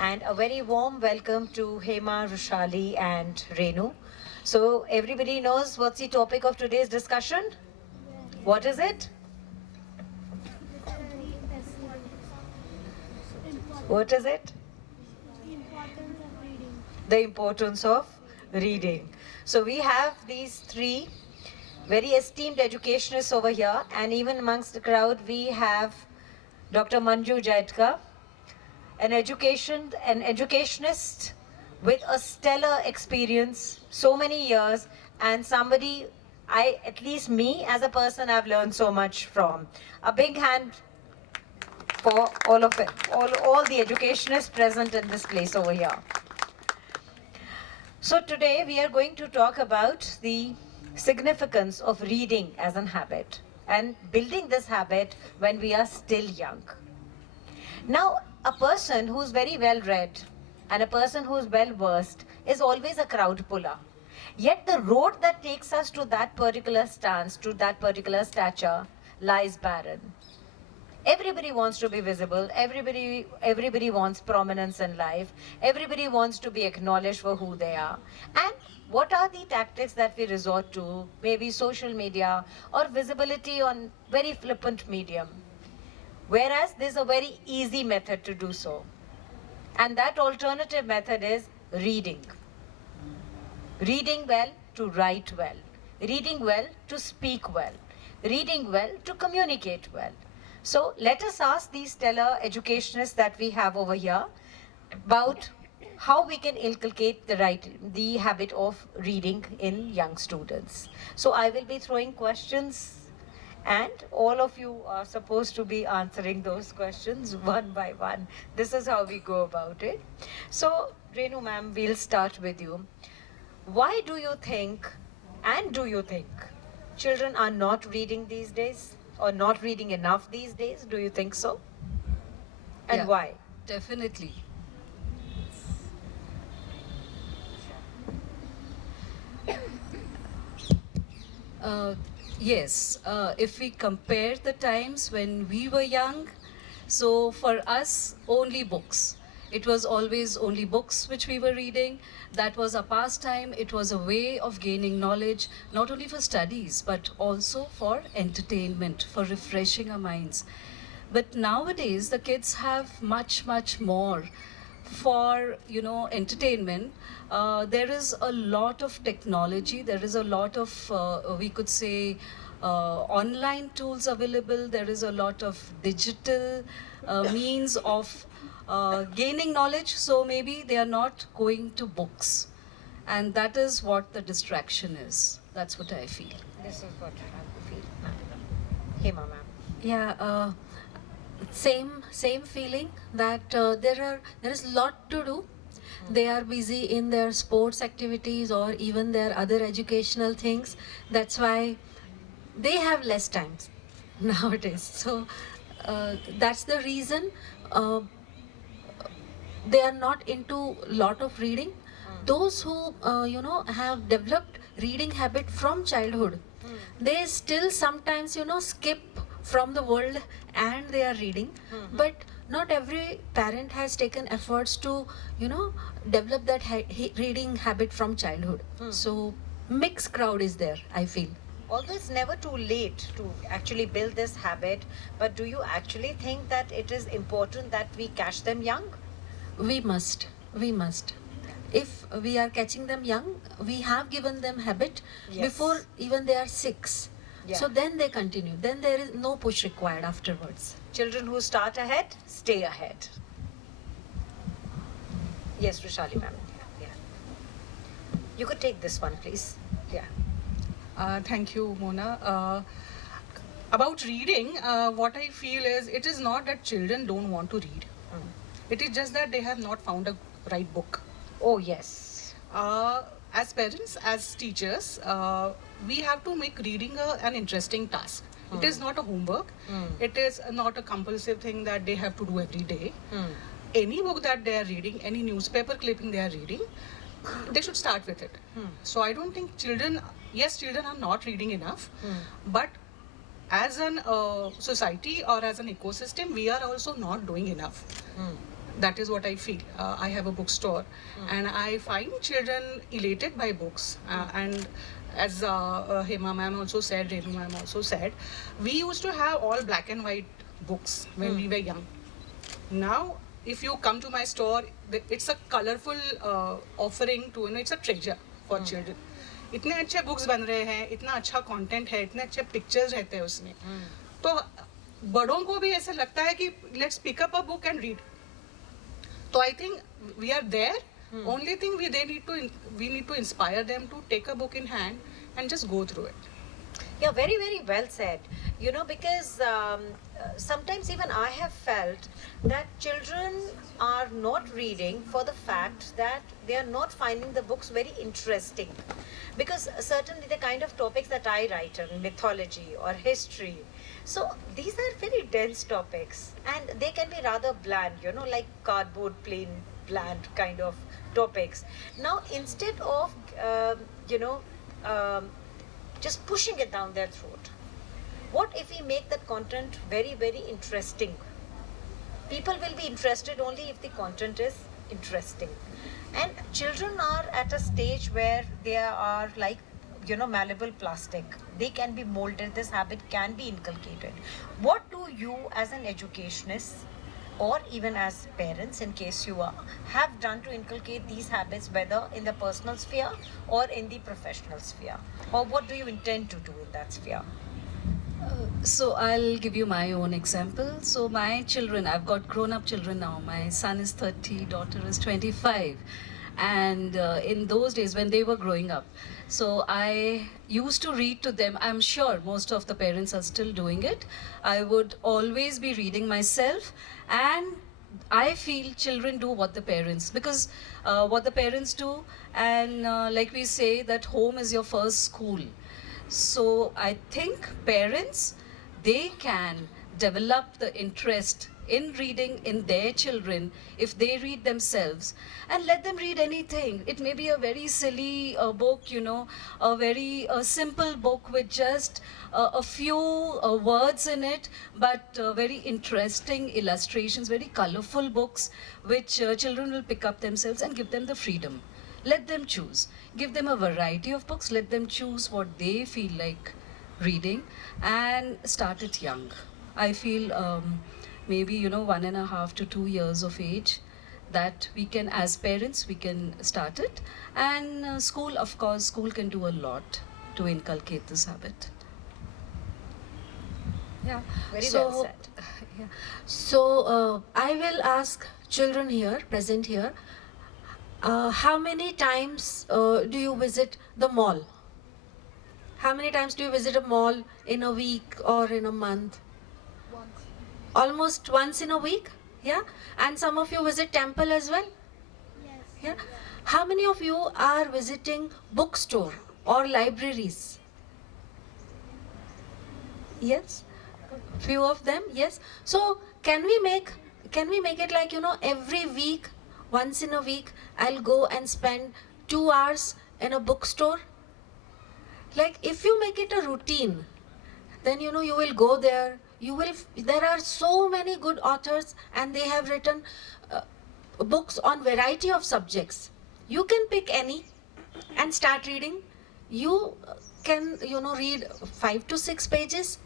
And a very warm welcome to Hema, Rushali and Renu. So everybody knows what's the topic of today's discussion? What is it? What is it? The importance of reading. So we have these three very esteemed educationists over here, and even amongst the crowd we have Dr. Manju Jaitka, an educationist with a stellar experience, so many years, and somebody at least me as a person, I've learned so much from. A big hand for all of it, all the educationists present in this place over here. So today we are going to talk about the significance of reading as an habit and building this habit when we are still young. Now, a person who's very well read and a person who's well versed is always a crowd puller. Yet the road that takes us to that particular stance, to that particular stature, lies barren. Everybody wants to be visible, everybody wants prominence in life, everybody wants to be acknowledged for who they are. And what are the tactics that we resort to? Maybe social media or visibility on very flippant medium. Whereas there's a very easy method to do so. And that alternative method is reading. Reading well to write well. Reading well to speak well. Reading well to communicate well. So let us ask these stellar educationists that we have over here about how we can inculcate the habit of reading in young students. So I will be throwing questions and all of you are supposed to be answering those questions one by one. This is how we go about it. So Renu ma'am, we'll start with you. Why do you think, and do you think, children are not reading these days? Or not reading enough these days? Do you think so? And yeah, why? Definitely. Yes, if we compare the times when we were young, so for us, only books. It was always only books which we were reading. That was a pastime. It was a way of gaining knowledge, not only for studies, but also for entertainment, for refreshing our minds. But nowadays, the kids have much, much more for, entertainment. There is a lot of technology. There is a lot of, we could say, online tools available. There is a lot of digital means of gaining knowledge, so maybe they are not going to books, and that is what the distraction is. That's what I feel. This is what I feel. Hema ma'am. Yeah, same feeling that there is a lot to do. They are busy in their sports activities or even their other educational things. That's why they have less time nowadays. So that's the reason they are not into lot of reading. Those who have developed reading habit from childhood, they still sometimes skip from the world and they are reading. But not every parent has taken efforts to develop that reading habit from childhood. So mixed crowd is there, I feel. Although it's never too late to actually build this habit, but do you actually think that it is important that we catch them young? We must. If we are catching them young, we have given them habit before even they are 6. Yeah. So then they continue. Then there is no push required afterwards. Children who start ahead, stay ahead. Yes, Rushali ma'am. Yeah. You could take this one, please. Yeah. Thank you, Mona. About reading, what I feel is it is not that children don't want to read. It is just that they have not found a right book. Oh, yes. As parents, as teachers, we have to make reading an interesting task. It is not a homework. It is not a compulsive thing that they have to do every day. Any book that they are reading, any newspaper clipping they are reading, they should start with it. So I don't think children are not reading enough, but as an society or as an ecosystem, we are also not doing enough. That is what I feel. I have a bookstore, and I find children elated by books. And as Hema ma'am also said, Renu ma'am also said, we used to have all black and white books when we were young. Now, if you come to my store, it's a colorful offering to, it's a treasure for children. इतने अच्छे books बन रहे हैं, इतना अच्छा content है, इतने अच्छे पिक्चर्स रहते हैं उसमें, तो बड़ों को भी ऐसा लगता है कि let's pick up a book and read. तो I think we are there. Only thing we need to inspire them to take a book in hand and just go through it. Yeah, very, very well said. You know, because sometimes even I have felt that children are not reading for the fact that they are not finding the books very interesting. Because certainly the kind of topics that I write on, mythology or history, so these are very dense topics and they can be rather bland, you know, like cardboard, plain, bland kind of topics. Now, instead of, just pushing it down their throat, what if we make that content very, very interesting? People will be interested only if the content is interesting. And children are at a stage where they are like, malleable plastic. They can be molded. This habit can be inculcated. What do you as an educationist or even as parents, in case you are, have done to inculcate these habits, whether in the personal sphere or in the professional sphere? Or what do you intend to do in that sphere? So I'll give you my own example. So my children, I've got grown-up children now. My son is 30, daughter is 25. And in those days when they were growing up, so I used to read to them. I'm sure most of the parents are still doing it. I would always be reading myself, and I feel children do what the parents, because what the parents do, and like we say that home is your first school. So I think parents, they can develop the interest in reading in their children if they read themselves, and let them read anything. It may be a very silly book, a very simple book with just a few words in it, but very interesting illustrations, very colorful books which children will pick up themselves, and give them the freedom. Let them choose. Give them a variety of books. Let them choose what they feel like reading, and start it young. I feel maybe 1.5 to 2 years of age, that we can, as parents, we can start it. And school, of course, school can do a lot to inculcate this habit. Yeah. Very well said. Yeah. So I will ask children here, present here, how many times do you visit the mall? How many times do you visit a mall in a week or in a month? Once. Almost once in a week? Yeah? And some of you visit temple as well? Yes. Yeah? How many of you are visiting bookstore or libraries? Yes? Few of them, yes. So can we make it like, every week, once in a week, I'll go and spend 2 hours in a bookstore? Like, if you make it a routine, then you will go there. There are so many good authors, and they have written books on variety of subjects. You can pick any and start reading. You can read 5 to 6 pages,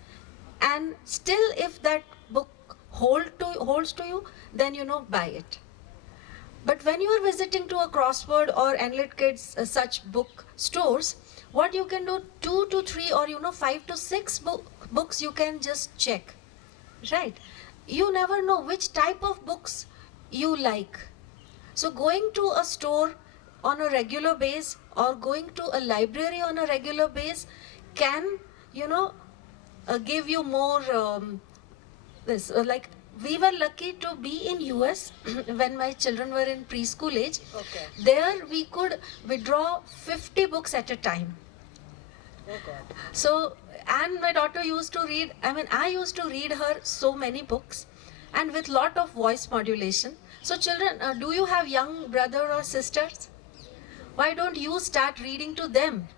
and still if that book holds to you, then buy it. But when you are visiting to a Crossword or Enlit Kids such book stores, what you can do, 2 to 3 or 5 to 6 books you can just check, right? You never know which type of books you like. So going to a store on a regular base or going to a library on a regular base can give you more like, we were lucky to be in US when my children were in preschool age. Okay. There we could withdraw 50 books at a time. Oh God. So, and my daughter used to read, I used to read her so many books, and with lot of voice modulation. So children, do you have young brother or sisters? Why don't you start reading to them?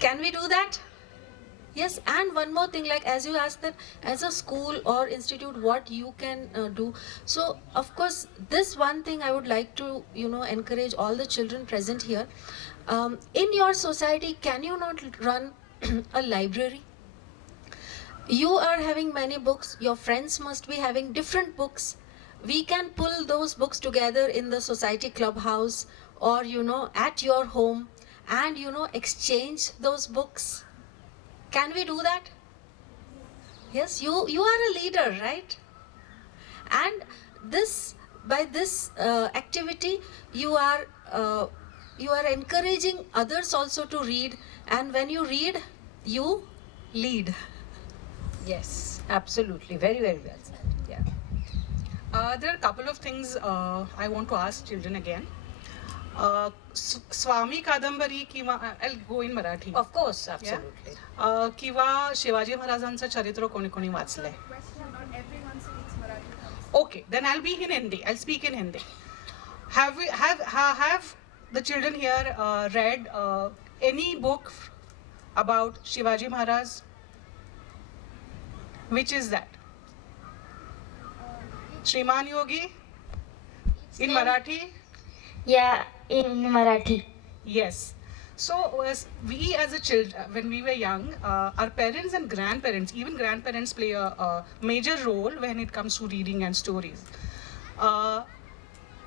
Can we do that? Yes, and one more thing, like as you asked that as a school or institute, what you can do. So, of course, this one thing I would like to, encourage all the children present here. In your society, can you not run a library? You are having many books, your friends must be having different books. We can pull those books together in the society clubhouse or, at your home and, exchange those books. Can we do that? Yes, you are a leader, right? And this by this activity you are encouraging others also to read, and when you read, you lead. Yes, absolutely. Very, very well said. Yeah. There are a couple of things I want to ask children again. स्वामी कादंबरी किंवा I'll go in Marathi. Of course, absolutely. किंवा शिवाजी महाराजांचं चरित्र कोणी कोणी वाचलंय? Not everyone speaks Marathi. Okay, then I'll be in Hindi. I'll speak in Hindi. Have the children here read any book about Shivaji Maharaj? Which is that? Shriman Yogi? In Marathi? Yeah, in Marathi. Yes. So we as a child, when we were young, our parents and grandparents, even grandparents play a major role when it comes to reading and stories.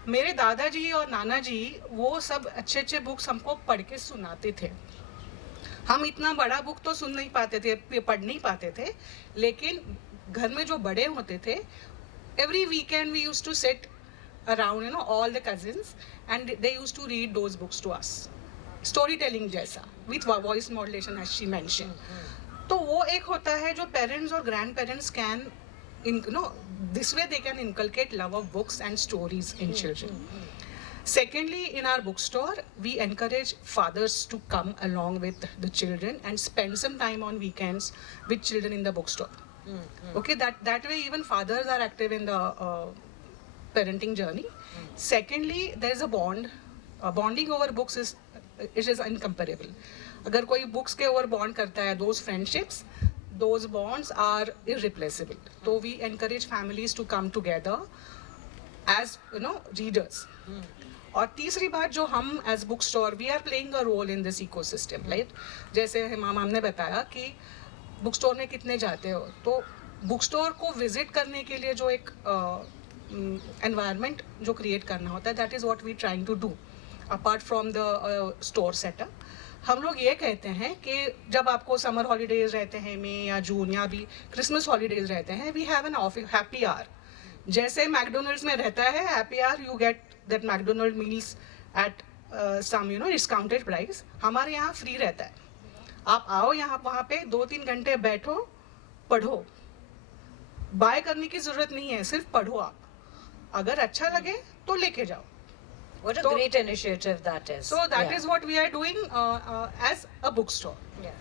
मेरे दादाजी और नाना जी वो सब अच्छे अच्छे books हमको पढ़ के सुनाते थे. हम इतना बड़ा बुक तो सुन नहीं पाते थे, पढ़ नहीं पाते थे, लेकिन घर में जो बड़े होते थे, every weekend we used to sit around, all the cousins, and they used to read those books to us. Storytelling जैसा, with voice modulation as she mentioned. तो वो एक होता है जो parents और grandparents can, this way they can inculcate love of books and stories in children. Secondly, in our bookstore, we encourage fathers to come along with the children and spend some time on weekends with children in the bookstore. Okay, that way even fathers are active in the parenting journey. Secondly, there is a bond. Bonding over books is incomparable. अगर कोई books के over bond करता है, those friendships, those bonds are irreplaceable. So we encourage families to come together as readers. और तीसरी बात जो हम as bookstore, we are playing a role in this ecosystem, right? जैसे मामा ने बताया कि bookstore में कितने जाते हो, तो bookstore को visit करने के लिए जो एक environment जो create करना होता है, that is what we trying to do. Apart from the store setup, हम लोग ये कहते हैं कि जब आपको समर हॉलीडेज रहते हैं मई या जून या भी क्रिसमस हॉलीडेज रहते हैं, we have an happy hour. जैसे मैकडोनल्ड्स में रहता है happy hour, you get that McDonald meals at some discounted price. हमारे यहाँ फ्री रहता है. आप आओ यहाँ वहाँ पे 2-3 घंटे बैठो, पढ़ो. बाय करने की जरूरत नहीं है, सिर्फ पढ़ो. आप अगर अच्छा लगे तो लेके जाओ. What a great initiative that is. So that is what we are doing as a bookstore. Yeah.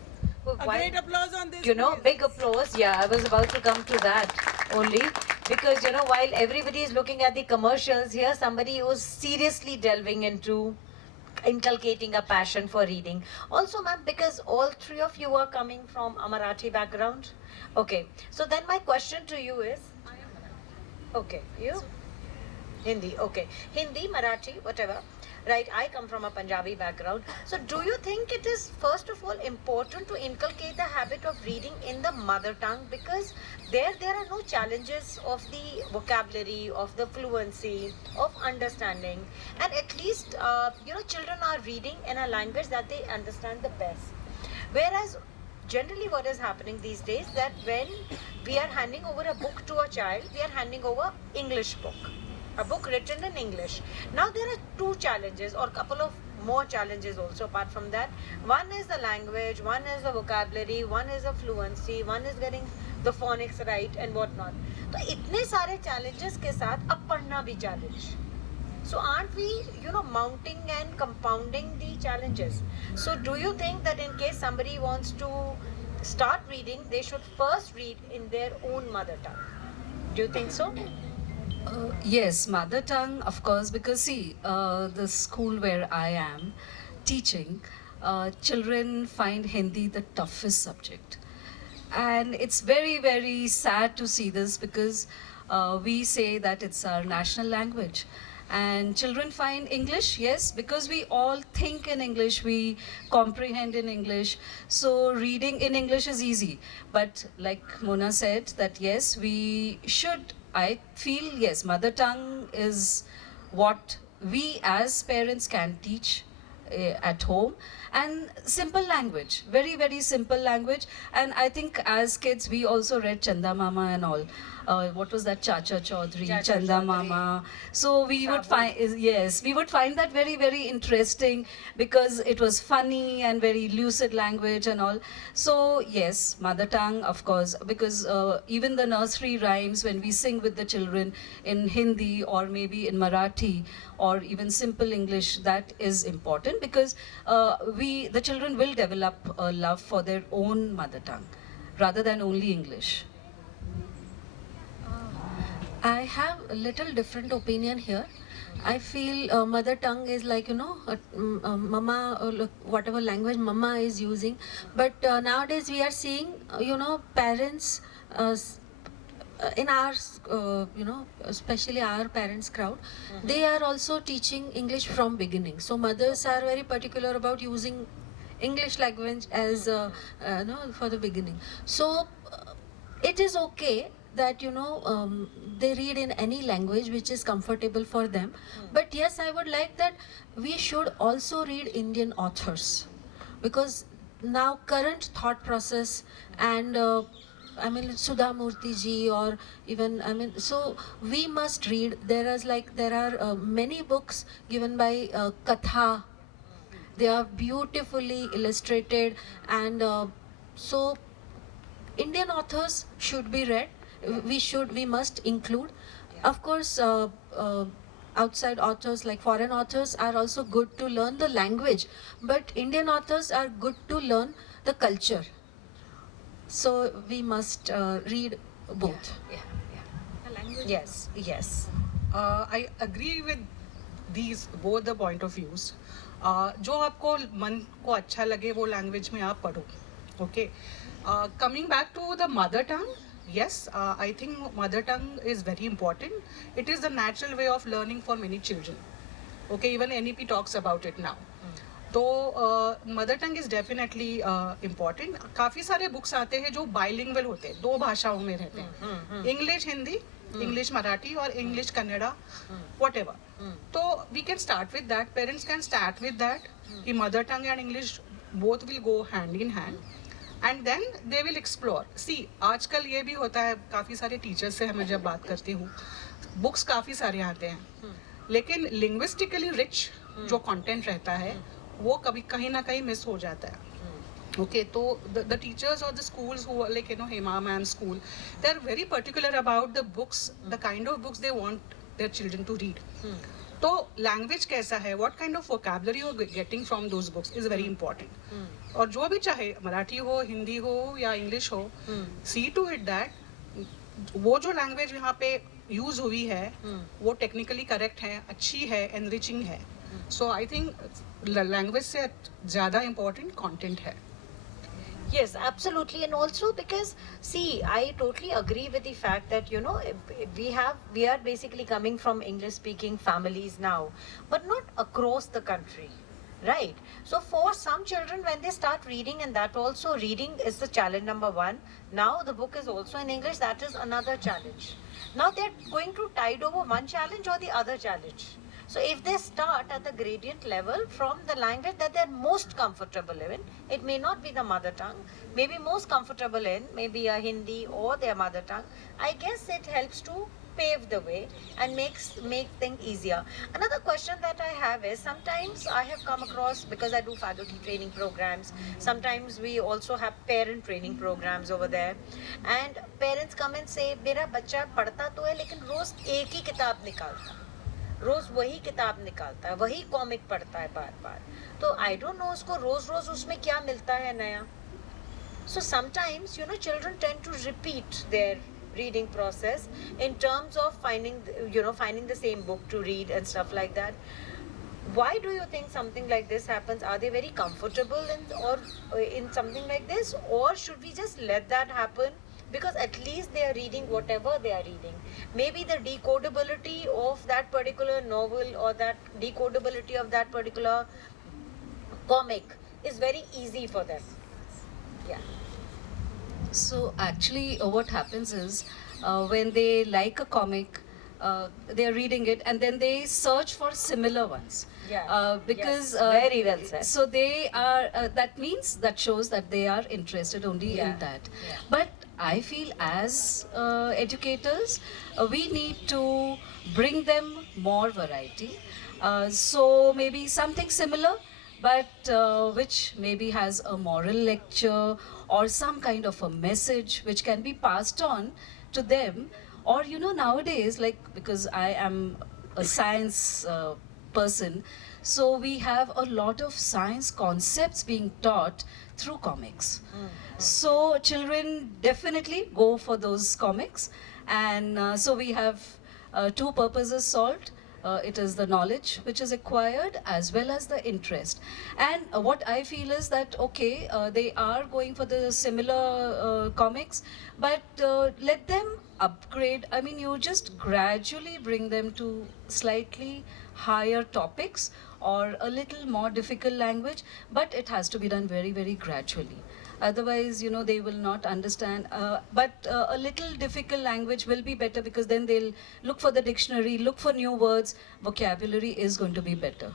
Well, A great applause on this. Big applause. Yeah, I was about to come to that only because, while everybody is looking at the commercials here, somebody who's seriously delving into inculcating a passion for reading. Also, ma'am, because all three of you are coming from a Marathi background. Okay. So then my question to you is, okay, you? Hindi, okay. Hindi, Marathi, whatever. Right, I come from a Punjabi background. So do you think it is first of all important to inculcate the habit of reading in the mother tongue, because there are no challenges of the vocabulary, of the fluency, of understanding, and at least children are reading in a language that they understand the best. Whereas generally what is happening these days, that when we are handing over a book to a child, we are handing over English book. A book written in English. Now there are two challenges or couple of more challenges also apart from that. One is the language, one is the vocabulary, one is the fluency, one is getting the phonics right and whatnot. So इतने सारे challenges के साथ अब पढ़ना भी challenge. So aren't we, mounting and compounding the challenges? So do you think that in case somebody wants to start reading, they should first read in their own mother tongue? Do you think so? Yes, mother tongue, of course, because see, the school where I am teaching, children find Hindi the toughest subject. And it's very, very sad to see this because we say that it's our national language. And children find English, yes, because we all think in English, we comprehend in English. So reading in English is easy. But like Mona said, that yes, we should, I feel, yes, mother tongue is what we as parents can teach at home, and simple language, very, very simple language. And I think as kids we also read Chanda Mama and all. What was that, Chacha Chaudhary, Chacha Chanda Chaudhary. Mama. So we would Sabu. find, yes, we would find that very, very interesting because it was funny and very lucid language and all. So yes, mother tongue, of course, because even the nursery rhymes when we sing with the children in Hindi or maybe in Marathi or even simple English, that is important because the children will develop a love for their own mother tongue rather than only English. I have a little different opinion here. I feel mother tongue is like, mama, look, whatever language mama is using. But nowadays we are seeing, parents in our, especially our parents crowd, they are also teaching English from beginning. So mothers are very particular about using English language as, for the beginning. So it is okay that they read in any language which is comfortable for them, but yes, I would like that we should also read Indian authors, because now current thought process and Sudha Murthy ji, or even so we must read. There are many books given by Katha. They are beautifully illustrated, and so Indian authors should be read. We must include. Of course, outside authors like foreign authors are also good to learn the language, but Indian authors are good to learn the culture. So we must read both. Yes, yes. I agree with these both the point of views. जो आपको मन को अच्छा लगे वो language में आप पढ़ो. Okay. Coming back to the mother tongue, yes, I think mother tongue is very important. It is the natural way of learning for many children. Okay, even NEP talks about it now. तो mother tongue is definitely important. काफ़ी सारे books आते हैं जो bilingual होते हैं, दो भाषाओं में रहते हैं, इंग्लिश हिंदी, इंग्लिश मराठी और इंग्लिश कन्नड़ा, वट एवर. तो we can start with that, parents can start with that कि mother tongue and English both will go hand in hand, and then they will explore. See आजकल ये भी होता है, काफ़ी सारे टीचर्स से हमें जब बात करती हूँ, बुक्स काफ़ी सारे आते हैं, लेकिन लिंग्विस्टिकली रिच जो कंटेंट रहता है वो कभी कहीं ना कहीं मिस हो जाता है. Okay, so the teachers or the schools who are like, Hema Ma'am school, they are very particular about the books, the kind of books they want their children to read. तो language कैसा है, what kind of vocabulary you're getting from those books is very important. और जो भी चाहे मराठी हो, हिंदी हो या इंग्लिश हो, see to it that वो जो language यहाँ पे यूज हुई है वो टेक्निकली करेक्ट है, अच्छी है, एनरिचिंग है. सो आई थिंक लैंग्वेज से ज़्यादा इम्पोर्टेंट कंटेंट है. Yes, absolutely. And also because, see, I totally agree with the fact that, we are basically coming from English speaking families now, but not across the country, right? So for some children, when they start reading, and that also reading is the challenge number one. Now the book is also in English, that is another challenge. Now they're going to tide over one challenge or the other challenge. So if they start at the gradient level from the language that they're most comfortable in, it may not be the mother tongue, maybe most comfortable in, maybe a Hindi or their mother tongue, I guess it helps to pave the way and make things easier. Another question that I have is, sometimes I have come across, because I do faculty training programs, sometimes we also have parent training programs over there, and parents come and say, मेरा बच्चा पढ़ता तो है लेकिन रोज एक ही किताब निकालता, रोज वही किताब निकालता है, वही कॉमिक पढ़ता है बार बार, तो आई डोंट नो उसको रोज रोज उसमें क्या मिलता है नया. So sometimes, children tend to repeat their reading process in terms of finding the same book to read and stuff like that. Why do you think something like this happens? Are they very comfortable in something like this, or should we just let that happen? Because at least they are reading whatever they are reading. Maybe the decodability of that particular novel or that decodability of that particular comic is very easy for them. Yeah. So actually, what happens is when they like a comic, they are reading it and then they search for similar ones. Yeah. Because Yes, very well said. So they are. That shows that they are interested only Yeah. in that. Yeah. But I feel as educators, we need to bring them more variety. So maybe something similar, but which maybe has a moral lecture or some kind of a message which can be passed on to them. Or nowadays, like, because I am a science person, so we have a lot of science concepts being taught through comics. So children definitely go for those comics, and so we have two purposes solved. It is the knowledge which is acquired as well as the interest. And what I feel is that, okay, they are going for the similar comics, but let them upgrade. I mean, you just gradually bring them to slightly higher topics or a little more difficult language, but it has to be done very, very gradually. Otherwise, they will not understand. But a little difficult language will be better, because then they'll look for the dictionary, look for new words. Vocabulary is going to be better.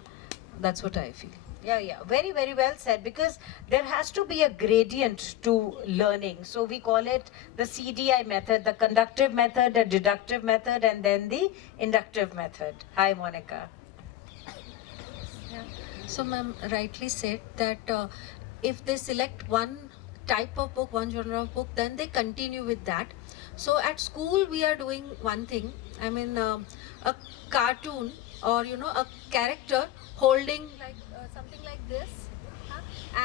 That's what I feel. Yeah. Very, very well said, because there has to be a gradient to learning. So we call it the CDI method, the conductive method, the deductive method, and then the inductive method. Hi, Monica. So ma'am rightly said that if they select one type of book, one genre of book, then they continue with that. So at school we are doing one thing. I mean, a cartoon or a character holding like something like this,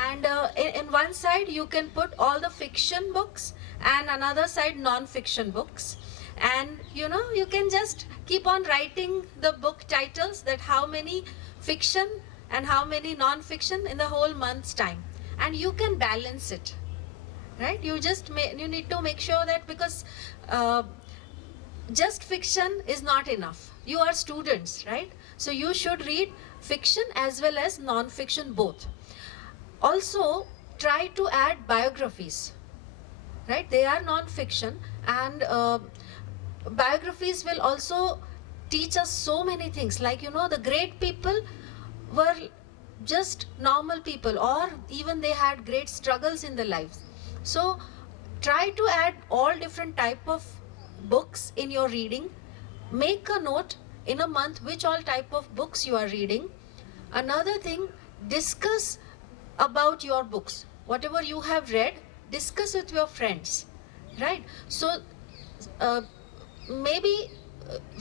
and in one side you can put all the fiction books and another side non-fiction books, and you can just keep on writing the book titles, that how many fiction and how many non-fiction in the whole month's time, and you can balance it, right? You need to make sure that, because just fiction is not enough. You are students, right? So you should read fiction as well as non-fiction both. Also try to add biographies, right? They are non-fiction, and biographies will also teach us so many things, like the great people were just normal people, or even they had great struggles in their lives. So try to add all different type of books in your reading. Make a note in a month which all type of books you are reading. Another thing, discuss about your books. Whatever you have read, discuss with your friends, right? So maybe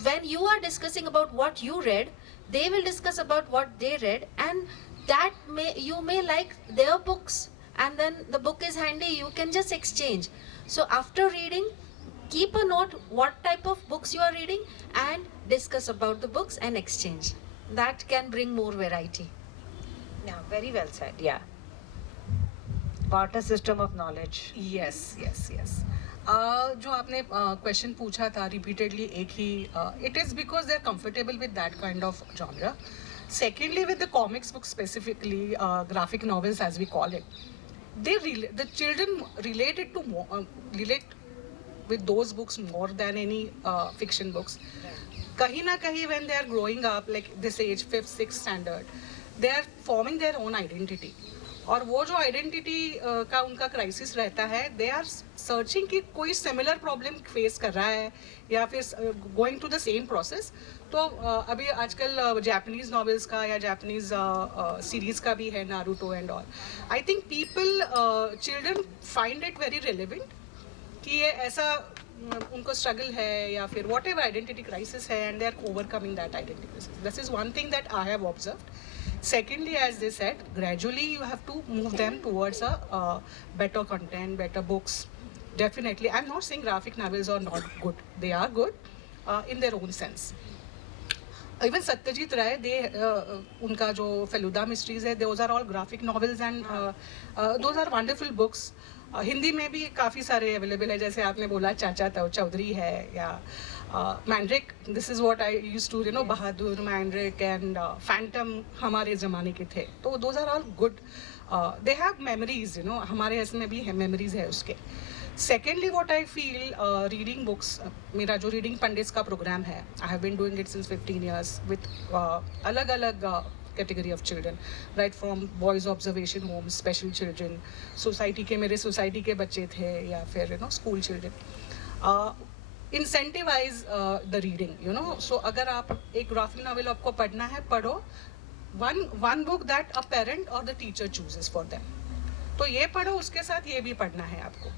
when you are discussing about what you read, they will discuss about what they read, and that you may like their books, and then the book is handy, you can just exchange. So after reading, keep a note what type of books you are reading and discuss about the books and exchange. That can bring more variety. Yeah, very well said. Yeah. Barter system of knowledge. Yes. जो आपने question पूछा था repeatedly एक ही, it is because they are comfortable with that kind of genre. Secondly, with the comics books specifically, graphic novels as we call it, the children relate with those books more than any fiction books. Kahin na kahin, when they are growing up, like this age, 5th, 6th standard, they are forming their own identity. और वो जो identity का उनका crisis रहता है, they are searching कि कोई similar problem face कर रहा है या फिर going to the same process. तो अभी आजकल जापानीज नॉवेल्स का या जापानीज सीरीज का भी है, Naruto and all. I think people children find it very relevant कि ये ऐसा उनको स्ट्रगल है या फिर वॉट एवर आइडेंटिटी क्राइसिस है, and they are overcoming that identity crisis. This is one thing that I have observed. Secondly, as they said, gradually you have to move them towards a better content, better books. Definitely, I'm not saying graphic novels are not good. They are good in their own sense. Even Satyajit Ray, उनका जो Feluda mysteries है, those are all graphic novels and those are wonderful books. Hindi में भी काफ़ी सारे available है, जैसे आपने बोला चाचा चौधरी है, या Mandrake, this is what I used to Bahadur, Mandrake and Phantom हमारे ज़माने के थे. तो those are all good, they have memories, हमारे इसमें भी मेमोरीज है उसके. Secondly what I feel, reading books, मेरा जो रीडिंग पंडित्स का प्रोग्राम है, I have been doing it since 15 years with अलग अलग category of children, right from boys observation homes, special children, society के, मेरे society के बच्चे थे, या फिर school children. Incentivize the reading, so अगर आप एक graphic novel आपको पढ़ना है, पढ़ो one book that a parent or the teacher chooses for them. तो ये पढ़ो, उसके साथ ये भी पढ़ना है आपको,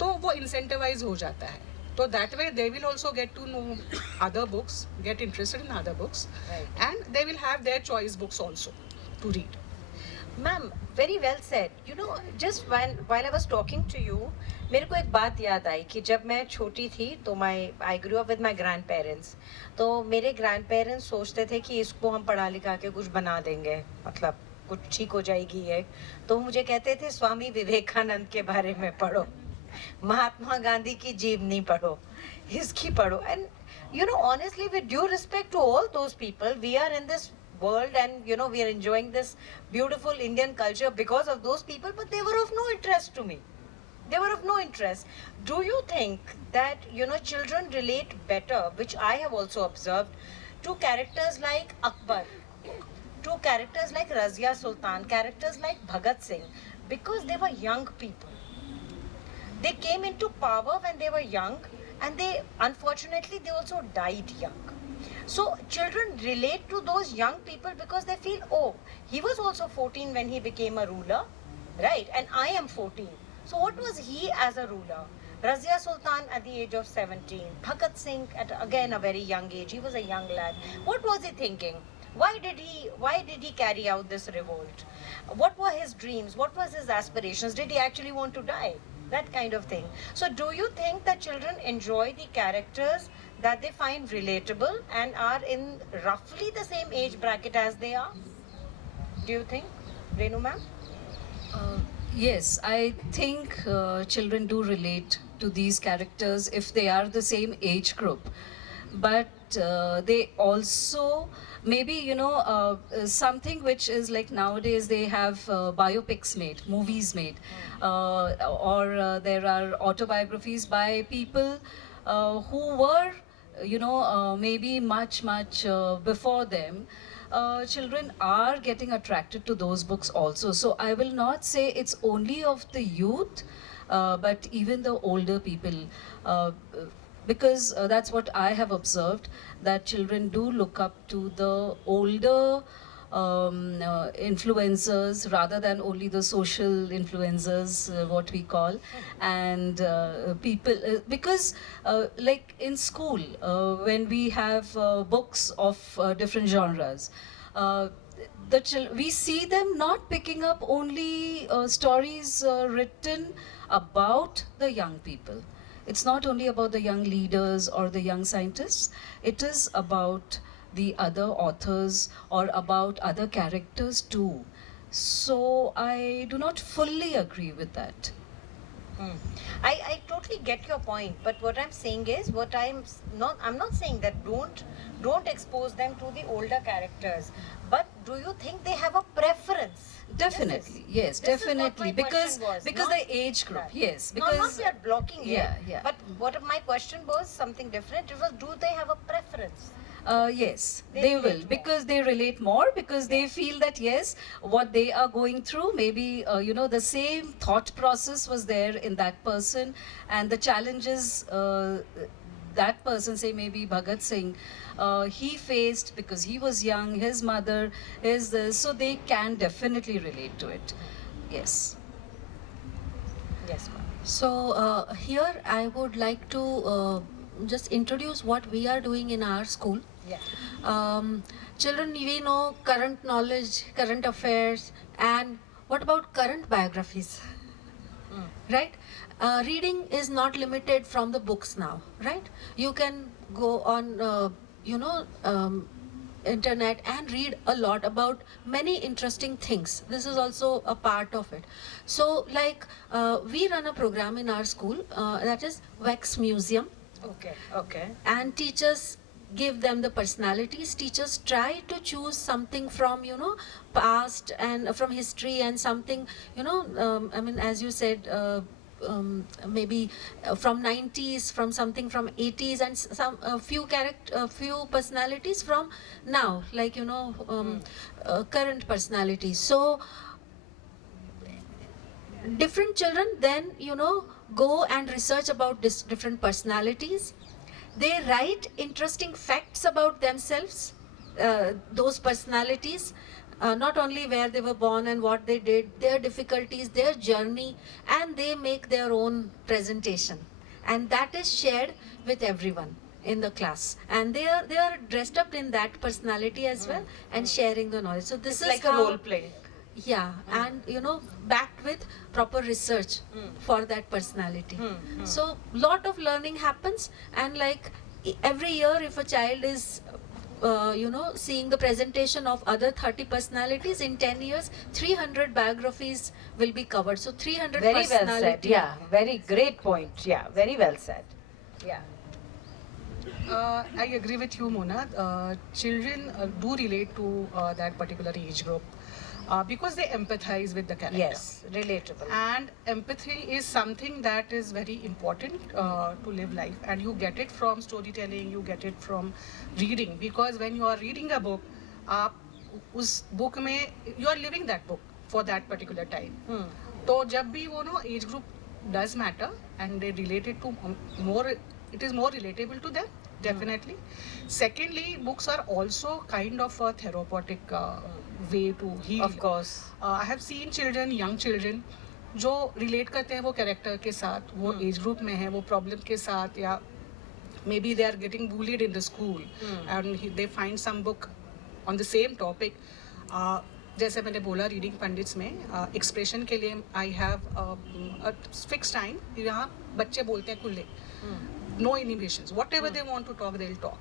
तो वो incentivize हो जाता है. So that way they will also get to know other books, get interested in other books, Right. and they will have their choice books also to read. Ma'am, very well said. Just while I was talking to you, मेरे को एक बात याद आई कि जब मैं छोटी थी तो I grew up with my grandparents. तो मेरे grandparents सोचते थे कि इसको हम पढ़ा लिखा के कुछ बना देंगे, मतलब कुछ ठीक हो जाएगी ये. तो मुझे कहते थे स्वामी विवेकानंद के बारे में पढ़ो, महात्मा गांधी की जीवनी पढ़ो, इसकी पढ़ो. And honestly, with due respect to all those people, we are in this world and we are enjoying this beautiful Indian culture because of those people, but they were of no interest to me. They were of no interest. Do you think that children relate better, which I have also observed, to characters like Akbar, to characters like Razia Sultan, characters like Bhagat Singh, because they were young people? They came into power when they were young, and they unfortunately they also died young. So children relate to those young people because they feel, oh, he was also 14 when he became a ruler, right? And I am 14. So what was he as a ruler? Razia Sultan at the age of 17, Bhagat Singh at again a very young age. He was a young lad. What was he thinking? Why did he carry out this revolt? What were his dreams? What was his aspirations? Did he actually want to die? That kind of thing. So do you think that children enjoy the characters that they find relatable and are in roughly the same age bracket as they are? Do you think, Renu ma'am? Yes, I think children do relate to these characters if they are the same age group. But they also, maybe, something which is like nowadays they have biopics made, movies made, or there are autobiographies by people who were, maybe much before them. Children are getting attracted to those books also. So I will not say it's only of the youth, but even the older people. Because that's what I have observed, that children do look up to the older influencers rather than only the social influencers, what we call, and people, because like in school, when we have books of different genres, we see them not picking up only stories written about the young people. It's not only about the young leaders or the young scientists, it is about the other authors or about other characters too. So I do not fully agree with that. I totally get your point, but what I'm saying is, I'm not saying that don't expose them to the older characters, but do you think they have a preference? Definitely, yes, This is what definitely, my because question was, because not the age group, that. yes, Not because they are blocking it, yeah. but what my question was something different. It was, do they have a preference? yes, They they relate will, more. because they relate more, because they feel that yes, what they are going through, maybe the same thought process was there in that person, and the challenges that person, say maybe Bhagat Singh, he faced because he was young, his mother is this, so they can definitely relate to it. Yes. Yes, ma'am. So here I would like to just introduce what we are doing in our school. Yeah. Children, we know current knowledge, current affairs, and what about current biographies? Right? Reading is not limited from the books now, right? You can go on, internet and read a lot about many interesting things. This is also a part of it. So like we run a program in our school that is Wax Museum, Okay, okay. and teachers give them the personalities. Teachers try to choose something from, you know, past and from history, and something, you know, I mean, as you said, maybe from 90s, from something from 80s, and some few personalities from now, like, you know, current personalities. So different children then, you know, go and research about different personalities. They write interesting facts about themselves, those personalities, not only where they were born and what they did, their difficulties, their journey, and they make their own presentation, and that is shared with everyone in the class, and they are dressed up in that personality as well, and sharing the knowledge. So this It's is like a how, role play. yeah, and you know, backed with proper research for that personality. So lot of learning happens, and like every year, if a child is you know, seeing the presentation of other 30 personalities, in 10 years 300 biographies will be covered. So 300 Very well said. personality. Yeah, very great point. Yeah, very well said. Yeah. I agree with you, Mona. Children do relate to that particular age group because they empathize with the character. Yes, relatable. And empathy is something that is very important to live life, and you get it from storytelling, you get it from reading, because when you are reading a book, उस book में you are living that book for that particular time. तो जब भी वो ना age group does matter and they relate it to more, it is more relatable to them, definitely. Secondly, books are also kind of a therapeutic way to heal. Of course. I have seen children, young children, जो relate करते हैं वो character के साथ, वो age group में है, वो problem के साथ, या maybe they are getting bullied in the school and they find some book on the same topic. जैसे मैंने बोला reading पंडित्स में expression के लिए I have a fixed time, यहाँ बच्चे बोलते हैं खुले, no inhibitions, whatever they want to talk they'll talk,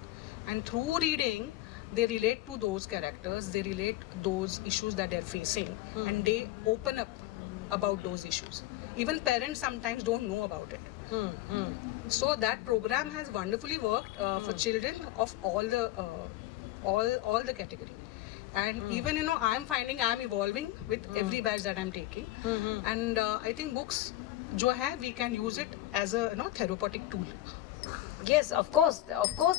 and through reading they relate to those characters, they relate those issues that they're facing, and they open up about those issues. Even parents sometimes don't know about it. So that program has wonderfully worked for children of all the category. And even, you know, I'm finding I'm evolving with every batch that I'm taking. And I think books, जो है, we can use it as a, you know, therapeutic tool. Yes, of course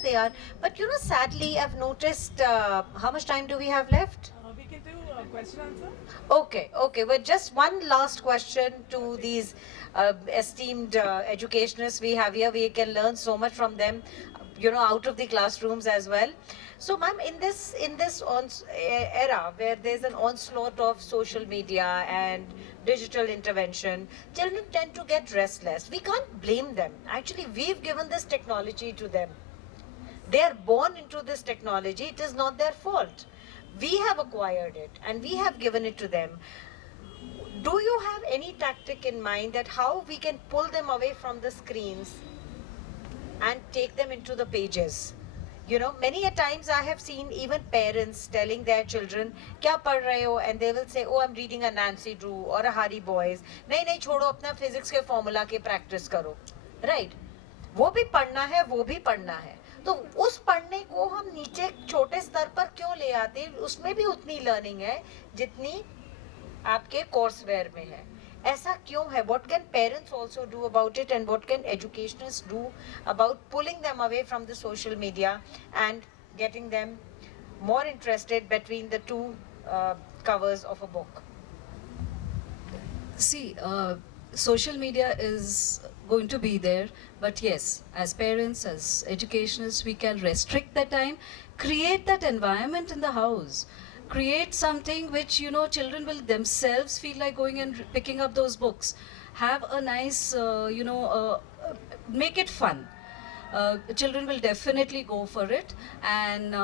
they are. But you know, sadly, I've noticed. How much time do we have left? We can do a question answer. Okay. Well, just one last question to these esteemed educationists we have here. We can learn so much from them, you know, out of the classrooms as well. So, ma'am, in this era where there's an onslaught of social media and digital intervention, children tend to get restless. We can't blame them. Actually, we've given this technology to them. They are born into this technology. It is not their fault. We have acquired it and we have given it to them. Do you have any tactic in mind that how we can pull them away from the screens and take them into the pages? You know, many a times I have seen even parents telling their children, "Kya पढ़ रहे हो?" and they will say, "Oh, I'm reading a Nancy Drew or a Harry Boys." नहीं छोड़ो, अपना physics के formula के practice करो, right? वो भी पढ़ना है, वो भी पढ़ना है. तो उस पढ़ने को हम नीचे छोटे स्तर पर क्यों ले आते हैं? उसमें भी उतनी learning है जितनी आपके courseware में है. ऐसा क्यों है? What can parents also do about it, and what can educationists do about pulling them away from the social media and getting them more interested between the two covers of a book? See, social media is going to be there, but yes, as parents, as educationists, we can restrict the time, create that environment in the house. Create something which, you know, children will themselves feel like going and picking up those books. Have a nice, make it fun. Children will definitely go for it, and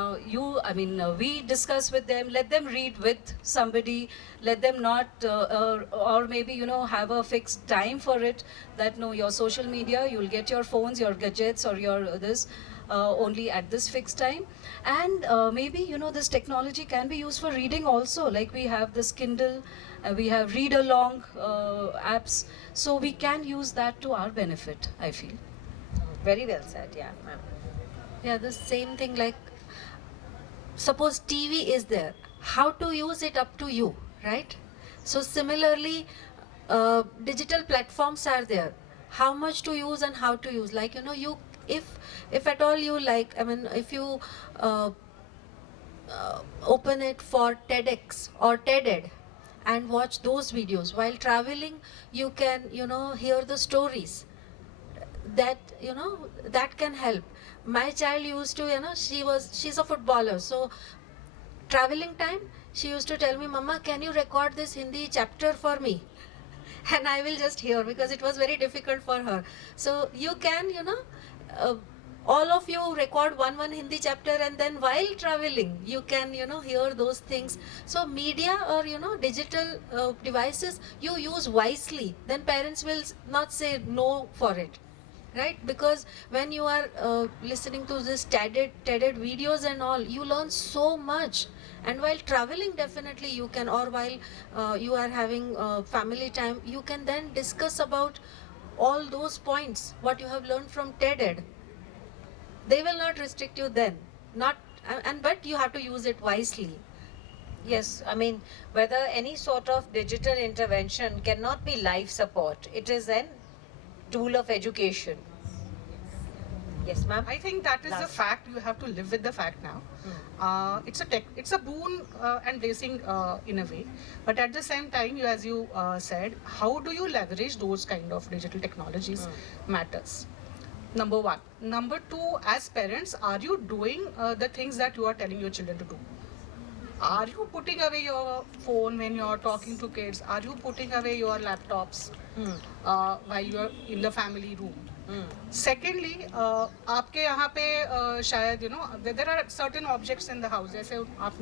we discuss with them, let them read with somebody, let them not, or maybe, you know, have a fixed time for it, that no, your social media, you'll get your phones, your gadgets, or your this. only at this fixed time. And maybe, you know, this technology can be used for reading also. Like we have this Kindle, we have read along apps. So we can use that to our benefit, I feel. Very well said, yeah, ma'am. Yeah, the same thing, like suppose TV is there, how to use it up to you, right? So similarly, digital platforms are there, how much to use and how to use. Like, you know, you if at all you like, I mean, if you open it for TEDx or TED-Ed and watch those videos while traveling, you can, you know, hear the stories that, you know, that can help. My child used to, you know, she's a footballer, so traveling time she used to tell me, Mama, can you record this Hindi chapter for me? And I will just hear, because it was very difficult for her. So you can, you know, all of you record one Hindi chapter, and then while traveling you can, you know, hear those things. So media or, you know, digital devices you use wisely, then parents will not say no for it, right? Because when you are listening to this TED videos and all, you learn so much. And while traveling, definitely you can, or while you are having family time, you can then discuss about all those points what you have learned from TED-Ed. They will not restrict you then, not, and but you have to use it wisely. Yes, I mean, whether any sort of digital intervention cannot be life support. It is an tool of education. Yes, ma'am. I think that is the Last. fact. You have to live with the fact now. It's a boon and blessing in a way, but at the same time, as you said, how do you leverage those kind of digital technologies matters. Number one. Number two, as parents, are you doing the things that you are telling your children to do? Are you putting away your phone when you are talking to kids? Are you putting away your laptops while you are in the family room? Secondly, आपके यहाँ पे शायद, you know, there are certain objects in the house. जैसे आप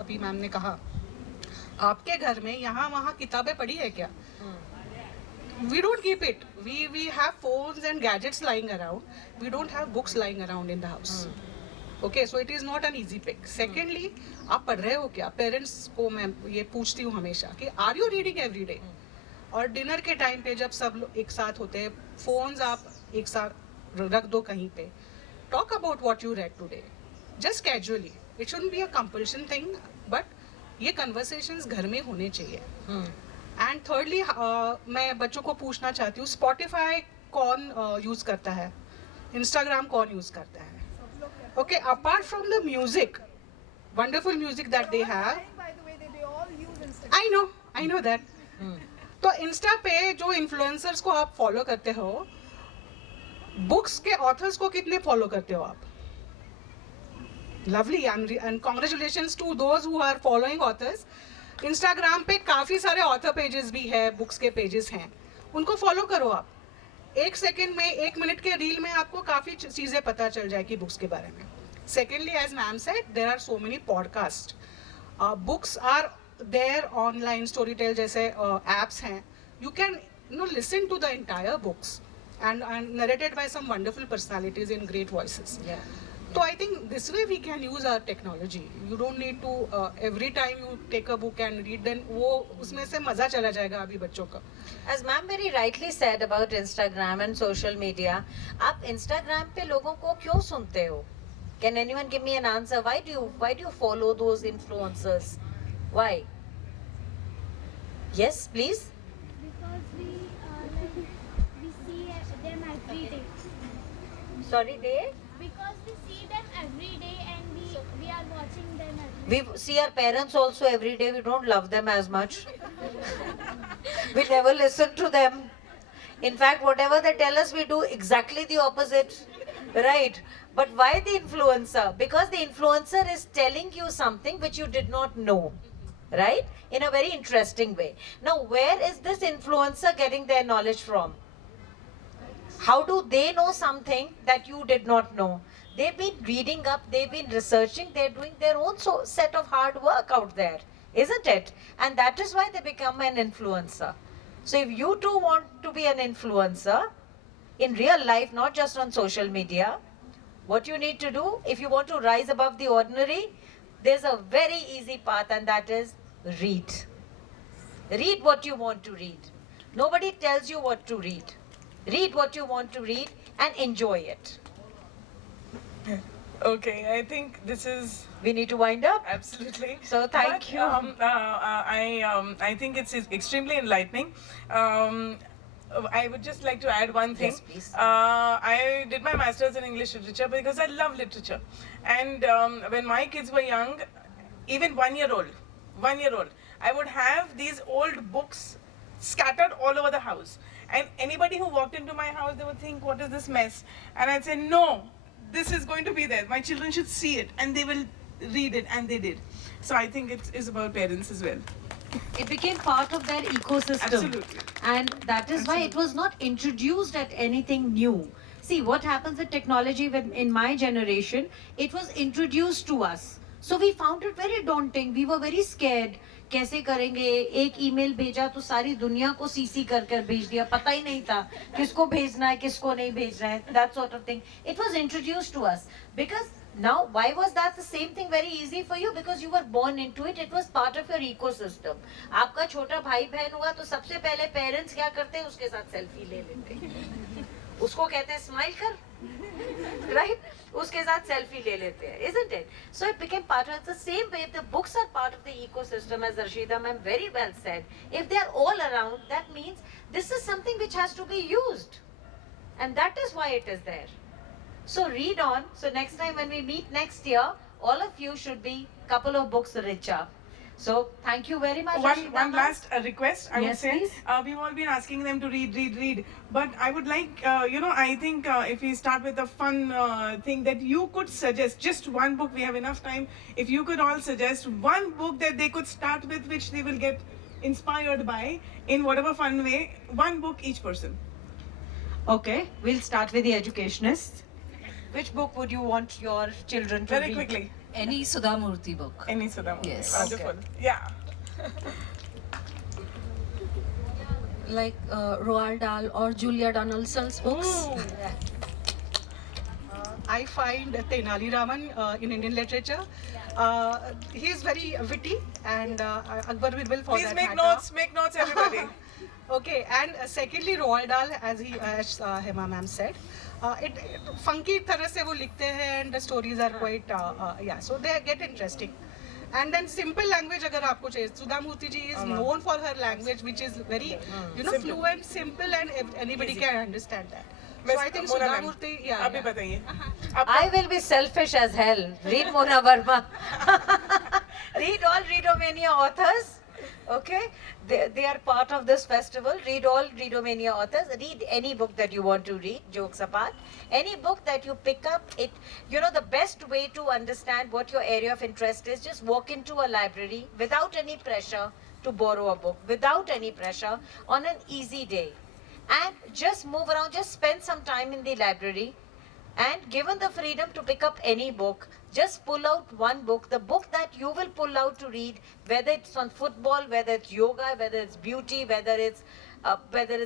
अभी ma'am ने कहा, आपके घर में यहाँ वहाँ किताबें पड़ी है क्या? We don't keep it. We have phones and gadgets lying around. We don't have books lying around in the house. Okay, so it is not an easy pick. Secondly, आप पढ़ रहे हो क्या? Parents को मैं ये पूछती हूँ हमेशा कि are you reading every day? और डिनर के टाइम पे जब सब लोग एक साथ होते हैं, फोन्स आप एक साथ रख दो कहीं पे. Talk about what you read today, just casually. It shouldn't be a compulsion thing, but ये कन्वर्सेशंस घर में होने चाहिए. एंड थर्डली, मैं बच्चों को पूछना चाहती हूँ, स्पॉटिफाई कौन यूज करता है? इंस्टाग्राम कौन यूज करता है? Okay, apart from the music, wonderful music that they have, By the way, they all use Instagram. I know that. तो इंस्टा पे जो इन्फ्लुएंसर्स को आप फॉलो करते हो, बुक्स के ऑथर्स को कितने फॉलो करते हो आप? Lovely, and congratulations to those who are following authors. Instagram पे काफी सारे ऑथर पेजेस भी है, बुक्स के पेजेस हैं, उनको फॉलो करो आप. 1 सेकेंड में, 1 मिनट के रील में आपको काफी चीजें पता चल जाएगी बुक्स के बारे में. Secondly, as ma'am said, there are so many podcast. Books are there online, Storytel जैसे apps हैं. You can, you know, listen to the entire books and narrated by some wonderful personalities in great voices. Yeah. So I think this way we can use our technology. You don't need to every time you take a book and read, then वो उसमें से मजा चला जाएगा अभी बच्चों का. As ma'am very rightly said about Instagram and social media, आप Instagram पे लोगों को क्यों सुनते हो? Can anyone give me an answer? Why do you follow those influencers? Why? Yes, please. Because we see them every day. Sorry, they? Because we see them every day and we are watching them every day. We see our parents also every day. We don't love them as much. We never listen to them. In fact, whatever they tell us, we do exactly the opposite. Right? But why the influencer? Because the influencer is telling you something which you did not know. Right? In a very interesting way. Now, where is this influencer getting their knowledge from? How do they know something that you did not know? They've been reading up, they've been researching, they're doing their own set of hard work out there, isn't it? And that is why they become an influencer. So if you too want to be an influencer in real life, not just on social media, What you need to do, if you want to rise above the ordinary, there's a very easy path, and that is read. Read what you want to read. Nobody tells you what to read. Read what you want to read and enjoy it. Okay, I think this is We need to wind up. absolutely. So thank But, you. I think it's extremely enlightening. I would just like to add one thing. Yes, please. I did my master's in English literature because I love literature. And when my kids were young, even 1 year old, I would have these old books scattered all over the house. And anybody who walked into my house, they would think, what is this mess? And I'd say, no, this is going to be there. My children should see it and they will read it, and they did. So I think it is about parents as well. It became part of their ecosystem. Absolutely. And that is why it was not introduced at anything new. See, what happens with technology in my generation, it was introduced to us. So we found it very daunting. We were very scared. कैसे करेंगे, एक email भेजा तो सारी दुनिया को CC कर कर भेज दिया, पता ही नहीं था किसको भेजना है किसको नहीं भेजना है, that sort of thing. It was introduced to us because now, why was that the same thing very easy for you? Because you were born into it. It was part of your ecosystem. आपका छोटा भाई बहन हुआ तो सबसे पहले parents क्या करते हैं, उसके साथ सेल्फी ले लेते हैं, उसको कहते हैं स्माइल कर, right? उसके साथ सेल्फी ले लेते हैं, isn't it? So it became part of the same way. The books are part of the ecosystem, as Rashida ma'am very well said. If they are all around, that means this is something which has to be used, and that is why it is there. So read on. So next time when we meet next year, all of you should be couple of books richer. So thank you very much. Rashida One ma'am. last request, I would Yes, say. please. We've all been asking them to read. But I would like, I think if we start with a fun thing that you could suggest, just one book, we have enough time. If you could all suggest one book that they could start with, which they will get inspired by in whatever fun way, one book each person. Okay, we'll start with the educationists. Which book would you want your children to Very read? quickly. Any Sudha Murthy book. Any Sudha Murthy. Yes. Wonderful. Okay. Yeah. Like Roald Dahl or Julia Donaldson's books. Ooh. I find Tenali Raman in Indian literature. He is very witty, and Akbar Birbal for Please that make matter. notes, everybody. Okay, and secondly, Roald Dahl, as Hema ma'am said, funky तरह से वो लिखते हैं, and the stories are quite so they get interesting. And then simple language अगर आपको चाहिए, Sudha Murthy ji is known for her language, which is very fluent, simple, and anybody can understand that. So I think Sudha Murthy, आप भी बताइए. I will be selfish as hell. Read Mona Verma. Read all Readomania authors. Okay, they are part of this festival. Read all Readomania authors. Read any book that you want to read, jokes apart. Any book that you pick up, the best way to understand what your area of interest is, just walk into a library without any pressure to borrow a book, without any pressure, on an easy day. And just move around, just spend some time in the library. And given the freedom to pick up any book, just pull out one book, the book that you will pull out to read, whether it's on football, whether it's yoga, whether it's beauty, whether it's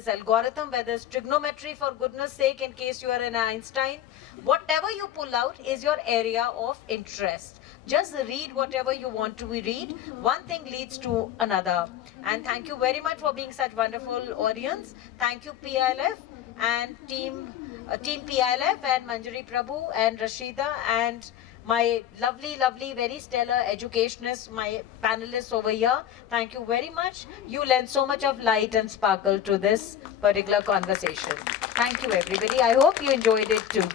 algorithm, whether it's trigonometry, for goodness sake, in case you are an Einstein. Whatever you pull out is your area of interest. Just read whatever you want to read. One thing leads to another. And thank you very much for being such wonderful audience. Thank you, PILF and Team PILF and Manjari Prabhu and Rashida and my lovely, very stellar educationists, my panelists over here. Thank you very much. You lend so much of light and sparkle to this particular conversation. Thank you, everybody. I hope you enjoyed it too.